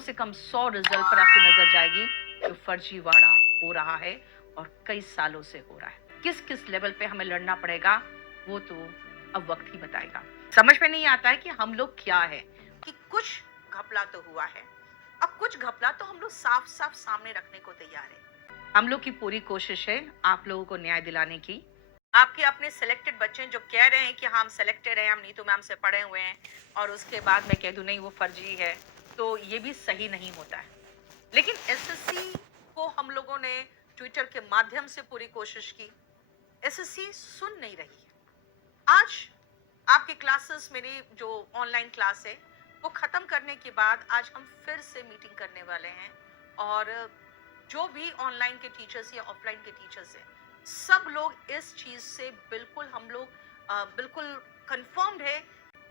से कम 100 रिजल्ट पर आपकी नजर जाएगी जो फर्जीवाड़ा हो रहा है और कई सालों से हो रहा है। किस किस लेवल पे हमें लड़ना पड़ेगा वो तो अब वक्त ही बताएगा। समझ में नहीं आता है कि हम लोग क्या है, कि कुछ घपला तो हुआ है, अब कुछ घपला तो हम लोग साफ साफ सामने रखने को तैयार है। हम लोग की पूरी कोशिश है आप लोगों को न्याय दिलाने की। आपके अपने सिलेक्टेड बच्चे जो कह रहे हैं कि हम सिलेक्टेड हैं, हम नीतू मैम से पढ़े हुए हैं, और उसके बाद मैं कह दूं नहीं वो फर्जी है, तो ये भी सही नहीं होता है। लेकिन एसएससी को हम लोगों ने ट्विटर के माध्यम से पूरी कोशिश की, एसएससी सुन नहीं रही है। आज आपके क्लासेस, मेरी जो ऑनलाइन क्लास है वो खत्म करने के बाद आज हम फिर से मीटिंग करने वाले हैं, और जो भी ऑनलाइन के टीचर्स या ऑफलाइन के टीचर्स हैं, सब लोग इस चीज से बिल्कुल हम लोग बिल्कुल कंफर्म्ड है।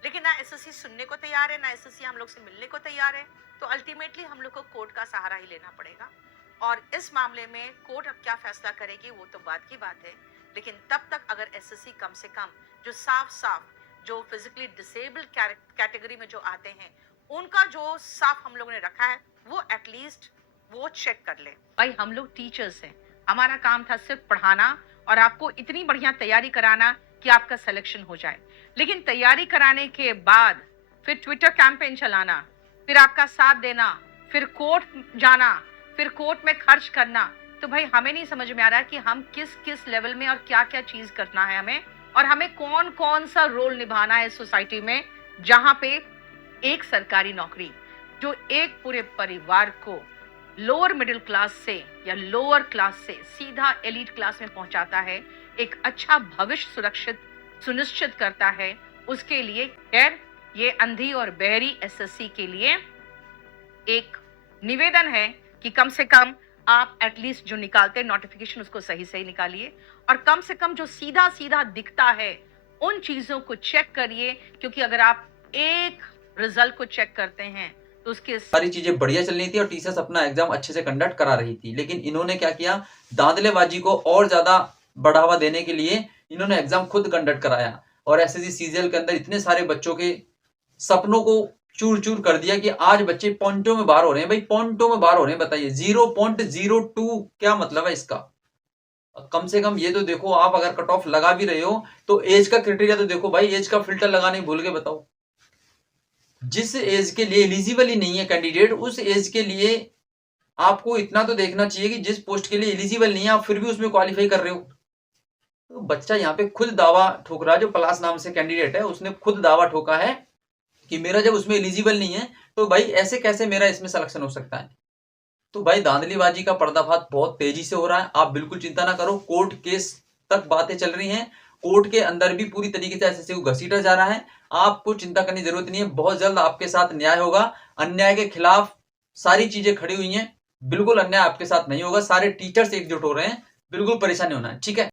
लेकिन ना एसएससी सुनने को तैयार है, ना एसएससी हम लोग से मिलने को तैयार है। तो अल्टीमेटली हम लोग को कोर्ट का सहारा ही लेना पड़ेगा, और इस मामले में कोर्ट अब क्या फैसला करेगी वो तो बात की बात है। लेकिन तब तक अगर एसएससी कम से कम जो साफ साफ जो फिजिकली डिसेबल्ड कैटेगरी में जो आते हैं उनका जो साफ हम लोगों ने रखा है वो एटलीस्ट वो चेक कर ले। भाई हम लोग टीचर्स हैं, हमारा काम था सिर्फ पढ़ाना और आपको इतनी बढ़िया तैयारी कराना कि आपका सिलेक्शन हो जाए। लेकिन तैयारी कराने के बाद फिर ट्विटर कैंपेन चलाना, फिर आपका साथ देना, फिर कोर्ट जाना, फिर कोर्ट में खर्च करना, तो भाई हमें नहीं समझ में आ रहा है कि हम किस किस लेवल में और क्या क्या चीज करना है हमें, और हमें कौन कौन सा रोल निभाना है सोसाइटी में, जहां पे एक सरकारी नौकरी जो एक पूरे परिवार को लोअर मिडिल क्लास से या लोअर क्लास से सीधा एलीट क्लास में पहुंचाता है, एक अच्छा भविष्य सुनिश्चित करता है, उसके लिए खैर ये अंधी और बहरी एसएससी के लिए एक निवेदन है कि कम से कम आप एटलीस्ट जो निकालते हैं नोटिफिकेशन उसको सही सही निकालिए, और कम से कम जो सीधा सीधा दिखता है उन चीजों को चेक करिए, क्योंकि अगर आप एक रिजल्ट को चेक करते हैं तो उसके सारी चीजें बढ़िया चल रही थी और टीचर्स अपना एग्जाम अच्छे से कंडक्ट करा रही थी। लेकिन इन्होंने क्या किया, दांधलेबाजी को और ज्यादा बढ़ावा देने के लिए इन्होंने एग्जाम खुद कंडक्ट कराया और एसएससी सीजीएल के अंदर इतने सारे बच्चों के सपनों को चूर चूर कर दिया कि आज बच्चे पॉइंटों में बाहर हो रहे हैं। भाई पॉइंटों में बाहर हो रहे हैं, बताइए 0.02 क्या मतलब है इसका? कम से कम ये तो देखो, आप अगर कट ऑफ लगा भी रहे हो तो एज का क्राइटेरिया तो देखो भाई, एज का फिल्टर लगाने भूल के बताओ। जिस एज के लिए एलिजिबल ही नहीं है कैंडिडेट, उस एज के लिए आपको इतना तो देखना चाहिए कि जिस पोस्ट के लिए एलिजिबल नहीं है आप फिर भी उसमें क्वालिफाई कर रहे हो। तो बच्चा यहाँ पे खुद दावा ठोक रहा है, जो पलाश नाम से कैंडिडेट है उसने खुद दावा ठोका है कि मेरा जब उसमें एलिजिबल नहीं है तो भाई ऐसे कैसे मेरा इसमें सिलेक्शन हो सकता है। तो भाई धांधलीबाजी का पर्दाफाश बहुत तेजी से हो रहा है, आप बिल्कुल चिंता ना करो। कोर्ट केस तक बातें चल रही हैं, कोर्ट के अंदर भी पूरी तरीके से एसएससी को घसीटा जा रहा है। आपको चिंता करने की जरूरत नहीं है, बहुत जल्द आपके साथ न्याय होगा। अन्याय के खिलाफ सारी चीजें खड़ी हुई हैं, बिल्कुल अन्याय आपके साथ नहीं होगा। सारे टीचर्स एकजुट हो रहे हैं, बिल्कुल परेशान नहीं होना है, ठीक है।